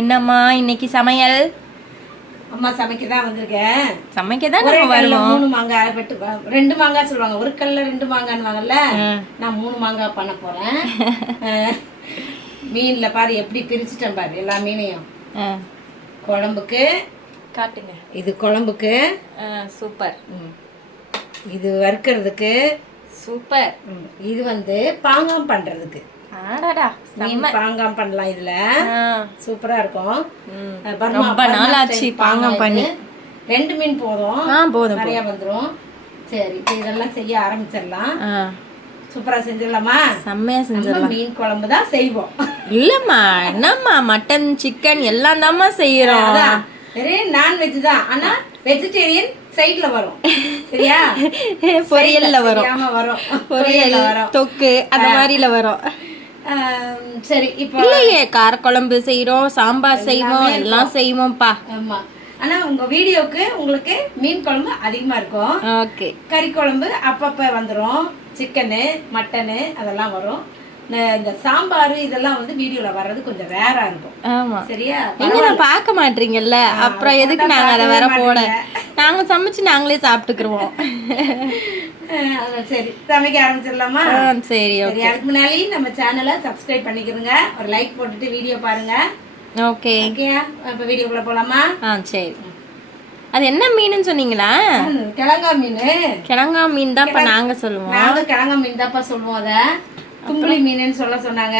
என்னம்மா இன்னைக்கு சமையல்? அம்மா சமைக்க தான் வந்திருக்கேன். சமைக்க தான் நம்ம வருவோம். 3 மாங்காய் வெட்டு, 2 மாங்காய் சொல்லுவாங்க, ஒரு கல்ல 2 மாங்காய்னுவாங்கல்ல. நான் 3 மாங்காய் பண்ண போறேன். மீன்ல பாரு எப்படி பிரிச்சுட்டேன் பாரு எல்லா மீனையும். குழம்புக்கு காட்டுங்க. இது குழம்புக்கு சூப்பர். இது வறுக்கிறதுக்கு சூப்பர். இது வந்து பாங்காம் பண்றதுக்கு. ஆடாடா மீன் பாங்காம் பண்ணலாம். இதுல சூப்பரா இருக்கும். ரொம்ப நாள் ஆச்சு பாங்காம் பண்ணி. 2 மீன் போதும், போதும், நிறைய வந்துடும். சரி, இப்போ இதெல்லாம் செய்ய ஆரம்பிச்சிடலாம். சூப்பரா செஞ்சிடலாமா? செம்மையா செஞ்சிடலாம். மீன் குழம்பு தான் செய்வோம். இல்லம்மா, என்னம்மா மட்டன் சிக்கன் எல்லாம் தான்மா செய்யறோம். வெறும் நான்வெஜ் தான், ஆனா வெஜிடேரியன் சைடுல வரும். சரியா? பொரியல்ல வரும், பொரியல்ல வரும், தொக்கு அந்த மாதிரில வரும். சரி, இப்போ இல்லையே காரக்குழம்பு செய்யறோம், சாம்பார் செய்வோம், எல்லாம் செய்வோம்ப்பா. ஆமா, ஆனா உங்க வீடியோக்கு உங்களுக்கு மீன் குழம்பு அதிகமா இருக்கும். ஓகே. கறி குழம்பு அப்பப்ப வந்துடும், சிக்கனு மட்டனு அதெல்லாம் வரும். இந்த சாம்பார் இதெல்லாம் வந்து வீடியோல வர்றது கொஞ்சம் ரேரா இருக்கும். ஆமா, சரியா? நீங்க தான் பார்க்க மாட்டீங்கல்ல, அப்புறம் எதுக்கு நாங்க அதை வேற போட? நாங்க சமைச்சு நாங்களே சாப்பிட்டுக்குருவோம். சரி, சமைக்க ஆரம்பிச்சிடலாமா? சரி, ஓகே. அதுக்கு முன்னாடி நம்ம சேனலை சப்ஸ்கிரைப் பண்ணிக்கிறோங்க, ஒரு லைக் போட்டுட்டு வீடியோ பாருங்க. ஓகே ஓகே, இப்போ வீடியோக்குள்ள போலாமா? சரி. அது என்ன மீனுன்னு சொன்னீங்களா? கிழங்கா மீன். கிழங்கா மீன் தான் நாங்க சொல்லுவோம். நாங்க கிழங்கா மீன் தான்ப்பா சொல்லுவோம். அதை தும்புளி மீனுன்னு சொன்னாங்க.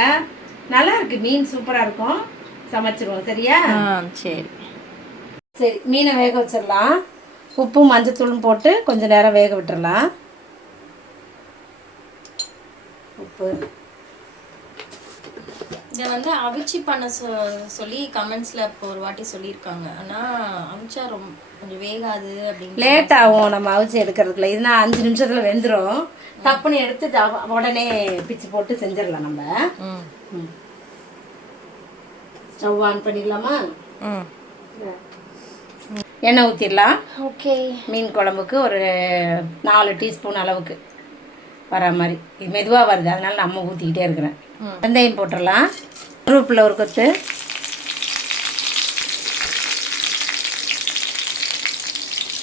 நல்லா இருக்கு, மீன் சூப்பரா இருக்கும். சமைச்சிருவோம். சரியா? சரி சரி, மீனை வேக வச்சிடலாம். உப்பு மஞ்சத்தூளும் போட்டு கொஞ்ச நேரம் வேக விட்டுறலாம். உப்பு இதை வந்து அவிச்சி பண்ண சொல்லி கமெண்ட்ஸில் இப்போ ஒரு வாட்டி சொல்லியிருக்காங்க. ஆனால் அவிச்சா ரொம்ப கொஞ்சம் வேகாது அப்படின்னு, லேட் ஆகும் நம்ம அவிச்சி எடுக்கிறதுக்குள்ள. இதுனா 5 நிமிஷத்தில் வெந்துடும். தப்புன்னு எடுத்து உடனே பிச்சு போட்டு செஞ்சிடலாம். நம்ம ஸ்டவ் ஆன் பண்ணிடலாமா? எண்ணெய் ஊற்றிடலாம். ஓகே. மீன் குழம்புக்கு ஒரு 4 டீஸ்பூன் அளவுக்கு வர மாதிரி. இது மெதுவாக வருது, அதனால நம்ம ஊற்றிக்கிட்டே இருக்கிறேன். வெந்தயம் போட்டுடலாம். கருவேப்பிலை ஒரு கொத்து,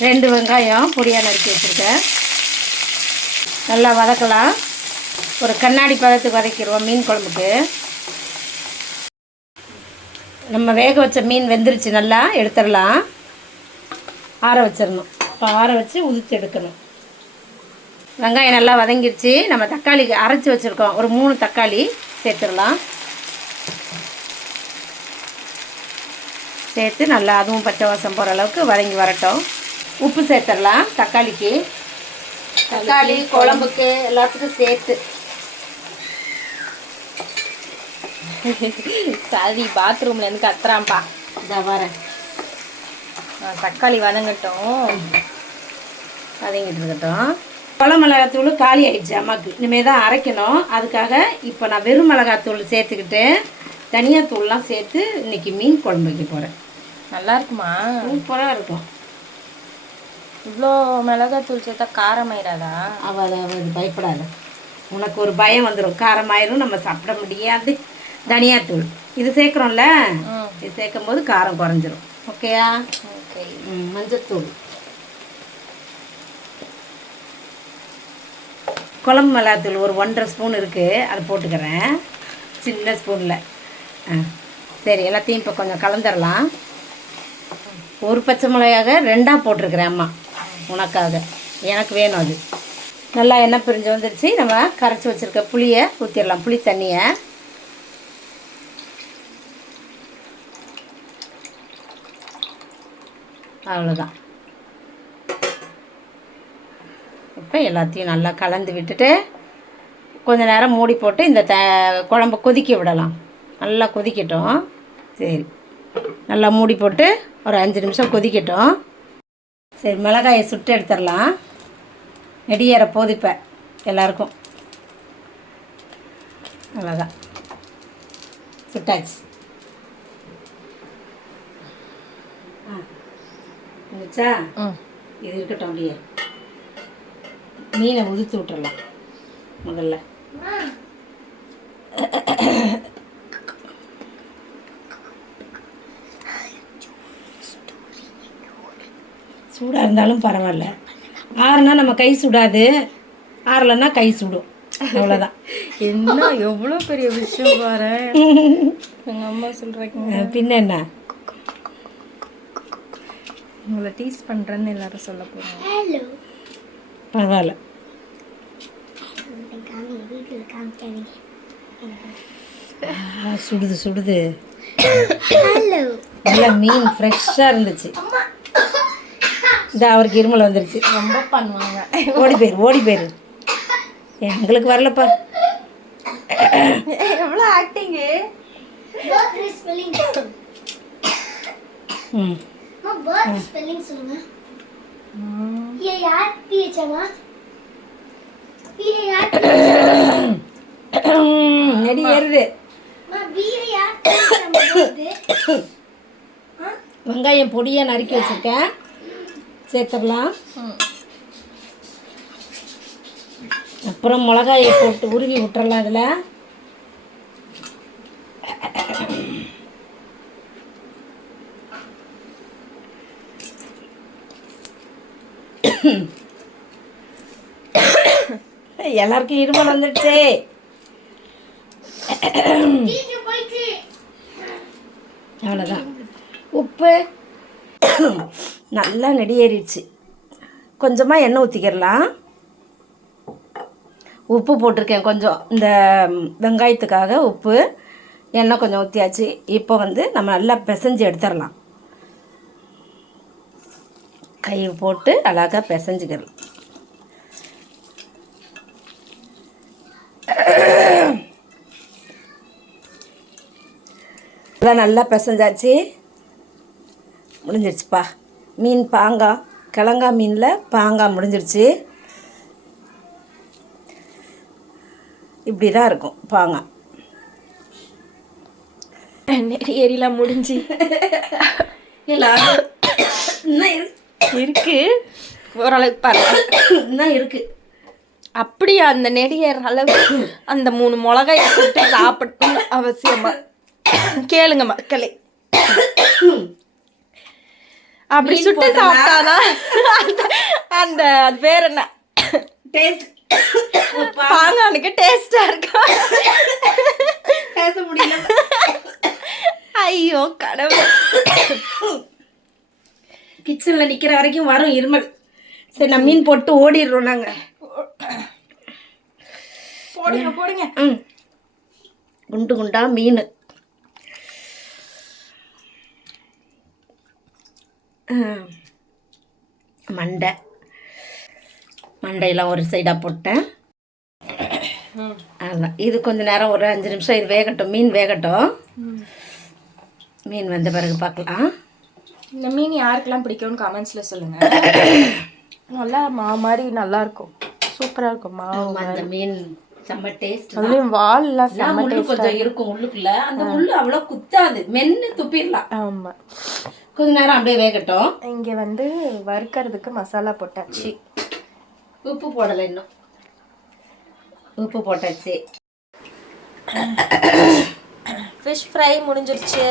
ரெண்டு வெங்காயம் பொடியாக நறுக்கி வச்சுருக்கேன். நல்லா வதக்கலாம். ஒரு கண்ணாடி பதத்துக்கு வதக்கிடுவோம் மீன் குழம்புக்கு. நம்ம வேக வச்ச மீன் வெந்துருச்சு, நல்லா எடுத்துடலாம். ஆற வச்சிடணும். இப்போ ஆற வச்சு உதிர்த்து எடுக்கணும். வெங்காயம் நல்லா வதங்கிடுச்சு. நம்ம தக்காளி அரைச்சி வச்சுருக்கோம், ஒரு 3 தக்காளி சேர்த்துடலாம். சேர்த்து நல்லா அதுவும் பச்சை வாசம் போகிற அளவுக்கு வதங்கி வரட்டும். உப்பு சேர்த்துடலாம் தக்காளிக்கு. தக்காளி குழம்புக்கு எல்லாத்துக்கும் சேர்த்து. சரி, பாத்ரூம்ல இருந்து கத்துறான்ப்பா. இதை வரேன். தக்காளி வதங்கட்டும். வதங்கிட்டு இருக்கட்டும். குழம்பு மிளகாத்தூள் காலி ஆகிடுச்சு அம்மாவுக்கு, இனிமேல் தான் அரைக்கணும். அதுக்காக இப்போ நான் வெறும் மிளகாத்தூள் சேர்த்துக்கிட்டு தனியாத்தூள்லாம் சேர்த்து இன்றைக்கி மீன் குழம்பு வைக்க போகிறேன். நல்லா இருக்குமா? சூப்பராக இருக்கும். இவ்வளோ மிளகாத்தூள் சேர்த்தா காரமாயிடாதா? அவள் பயப்படாத, உனக்கு ஒரு பயம் வந்துடும், காரமாயிரும், நம்ம சாப்பிட முடியாது. தனியாத்தூள் இது சேர்க்குறோம்ல, இது சேர்க்கும் போது காரம் குறைஞ்சிரும். ஓகேயா? ஓகே. மஞ்சத்தூள், குழம்பு மிளகாத்தூள் ஒரு 1.5 ஸ்பூன் இருக்குது, அதை போட்டுக்கிறேன் சின்ன ஸ்பூனில். சரி, எல்லாத்தையும் இப்போ கொஞ்சம் கலந்துடலாம். ஒரு பச்சை மிளகாக 2ஆக போட்டிருக்கிறேன் அம்மா, உனக்காக, எனக்கு வேணும் அது. நல்லா எண்ணெய் பிரிஞ்சு வந்துடுச்சு. நம்ம கரைச்சி வச்சுருக்க புளியை ஊற்றிடலாம், புளி தண்ணியை. அவ்வளோதான். இப்போ எல்லாத்தையும் நல்லா கலந்து விட்டுட்டு கொஞ்சம் நேரம் மூடி போட்டு இந்த குழம்பு கொதிக்க விடலாம். நல்லா கொதிக்கட்டும். சரி, நல்லா மூடி போட்டு ஒரு 5 நிமிஷம் கொதிக்கட்டும். சரி, மிளகாயை சுட்டு எடுத்துடலாம். நெடியேற போதிப்ப எல்லாருக்கும். அவ்வளோதான், சுட்டாச்சு. இருந்துச்சா? இது இருக்கட்டும். அப்படியே மீனை உதிர்த்து விட்டுறலாம் முதல்ல. சூடாக இருந்தாலும் பரவாயில்ல. ஆறுனா நம்ம கை சுடாது, ஆறலைன்னா கை சுடும், அவ்வளோதான். என்ன எவ்வளோ பெரிய விஷயம் பாரு. எங்கள் அம்மா சொல்கிறாங்க பின்ன என்ன, உங்களை டீஸ் பண்ணுறேன்னு எல்லாரும் சொல்ல போகிறாங்க. பரவாயில்ல. சுடுது சுடுது. நல்லா மீன் ஃப்ரெஷ்ஷாக இருந்துச்சு. இந்த அவருக்கு இருமல் வந்துருச்சு. ரொம்ப பண்ணுவாங்க. ஓடி போயிரு. எங்களுக்கு வரலப்பா. எவ்வளோ ஆக்டிங்கு. நெடி ஏறுது. வெங்காயம் பொடியாக நறுக்கி வச்சுருக்கேன், சேர்த்துடலாம். அப்புறம் மிளகாயை போட்டு உருவி விட்டுறலாம். அதில் எல்லாருக்கும் இருமல் வந்துடுச்சு. அவ்வளோதான். உப்பு நல்லா நெடியேறிடுச்சு. கொஞ்சமாக எண்ணெய் ஊற்றிக்கிடலாம். உப்பு போட்டிருக்கேன் கொஞ்சம், இந்த வெங்காயத்துக்காக உப்பு. எண்ணெய் கொஞ்சம் ஊற்றியாச்சு. இப்போ வந்து நம்ம நல்லா பிசைஞ்சு எடுத்துடலாம். கை போட்டு அழகாக பிசைஞ்சிக்கலாம். இதெல்லாம் நல்லா பிசைஞ்சாச்சு, முடிஞ்சிருச்சுப்பா. மீன் பாங்காய், கிழங்கா மீனில் பாங்காய் முடிஞ்சிருச்சு. இப்படி தான் இருக்கும் பாங்காய். ஏரியெல்லாம் முடிஞ்சு எல்லாரும் இன்னும் இருக்கு, ஓரளவுக்கு பரவாயில்ல இன்னும் இருக்குது. அப்படியா? அந்த நெடியர் அளவுக்கு அந்த 3 மிளகாயை போட்டு சாப்பிடணும்னு அவசியமா? கேளுங்க மக்களே, அப்படி சுட்டு சாப்பிட்டாதான் அந்த அது பேர் என்ன டேஸ்ட் பாங்கானுக்கு டேஸ்டா இருக்கா? பேச முடியல. ஐயோ கடவுள். கிச்சனில் நிற்கிற வரைக்கும் வரும் இருமல். சரி, நான் மீன் போட்டு ஓடிடுறோம் நாங்கள். போடுங்க. குண்டு குண்டா மீன். மண்டையெல்லாம் ஒரு சைடாக போட்டேன். அதுதான். இது கொஞ்சம் நேரம் ஒரு 5 நிமிஷம் இது வேகட்டும், மீன் வேகட்டும். மீன் வந்த பிறகு பார்க்கலாம். இந்த மீன் யாருக்கெல்லாம் பிடிக்கும்னு கமெண்ட்ஸில் சொல்லுங்க. நல்லா மாதிரி நல்லா இருக்கும், சூப்பராக இருக்கும் மாவு. அந்த மீன் செம்ம டேஸ்ட். அதுலேயும் வால்லாம் செம்ம டேஸ்ட் கொஞ்சம் இருக்கும் உள்ளுக்குள்ள. அந்த முள்ளு அவ்வளோ குத்தாது, மென்று துப்பிடலாம். ஆமாம், கொஞ்ச நேரம் அப்படியே வேகட்டும். இங்கே வந்து வறுக்கிறதுக்கு மசாலா போட்டாச்சு. உப்பு போடலை இன்னும். உப்பு போட்டாச்சு. ஃபிஷ் ஃப்ரை முடிஞ்சிருச்சு.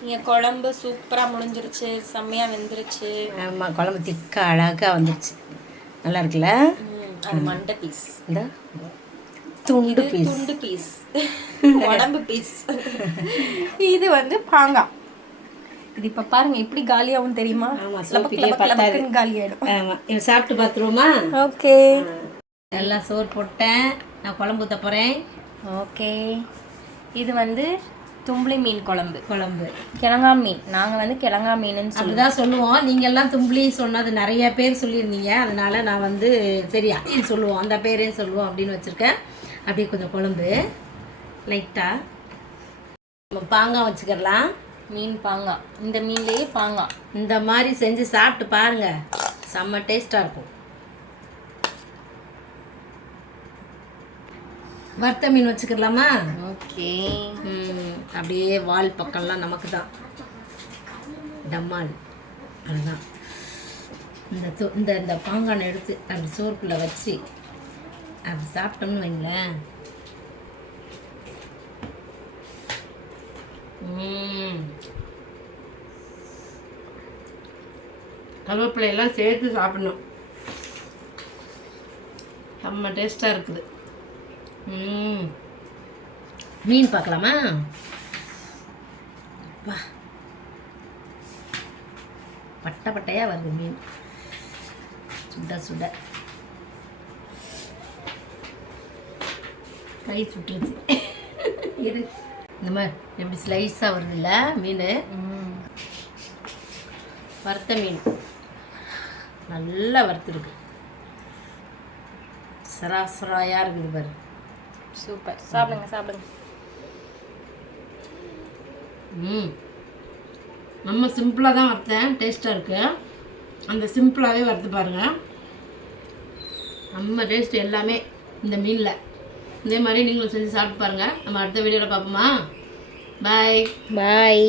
இங்கே குழம்பு சூப்பராக முடிஞ்சிருச்சு, செம்மையாக வெந்துருச்சு. ஆமாம், குழம்பு திக்கா அழகாக வந்துருச்சு. நல்லா இருக்குல்ல? அது மண்டை பீஸ், இந்த துண்டு பீஸ் உடம்பு பீஸ். இது வந்து பாங்காய். இது இப்போ பாருங்க எப்படி காலியாகும் தெரியுமா? காலியாயிடும். ஆமாம், இவன் சாப்பிட்டு பார்த்துருவோமா? ஓகே, நல்லா சோறு போட்டேன். நான் குழம்பு ஊற்ற போகிறேன். ஓகே. இது வந்து தும்பளி மீன் குழம்பு. கிழங்கா மீன், நாங்கள் வந்து கிழங்கா மீனுன்னு அப்படிதான் சொல்லுவோம். நீங்கள் எல்லாம் தும்பளி சொன்னது நிறைய பேர் சொல்லியிருந்தீங்க. அதனால நான் வந்து சரியா இது சொல்லுவோம், அந்த பேரே சொல்லுவோம் அப்படின்னு வச்சுருக்கேன். அப்படியே கொஞ்சம் குழம்பு லைட்டாக நம்ம பாங்காய் வச்சுக்கிடலாம். மீன் பாங்காய், இந்த மீன்லேயே பாங்காய் இந்த மாதிரி செஞ்சு சாப்பிட்டு பாருங்க, செம்ம டேஸ்ட்டாக இருக்கும். வறுத்த மீன் வச்சுக்கலாமா? ஓகே. அப்படியே வால் பக்கம்லாம் நமக்கு தான் டம்மால். அதுதான் இந்த இந்த பாங்கானை எடுத்து அப்படி சோறுக்குள்ளே வச்சு அப்படி சாப்பிட்டோம்னு வைங்களேன். கருவேப்பிலையெல்லாம் சேர்த்து சாப்பிடணும். செம்ம டேஸ்ட்டாக இருக்குது. மீன் பார்க்கலாமா? வா, பட்டை பட்டையாக வருது மீன், சுட சுட. கை சுட்டுருச்சு. இது இந்த மாதிரி எப்படி ஸ்லைஸாக வருதுல்ல மீன். வறுத்த மீன் நல்லா வறுத்துருக்கு, சராசராயாக இருக்குது பாரு. சூப்பர். சாப்பிடுங்க சாப்பிடுங்க. நம்ம சிம்பிளாக தான் வறுத்தேன், டேஸ்ட்டாக இருக்குது. அந்த சிம்பிளாகவே வறுத்து பாருங்கள், நம்ம டேஸ்ட் எல்லாமே இந்த மீனில். இதே மாதிரி நீங்களும் செஞ்சு சாப்பிட்டு பாருங்கள். நம்ம அடுத்த வீடியோவில் பார்ப்போமா? பாய் பாய்.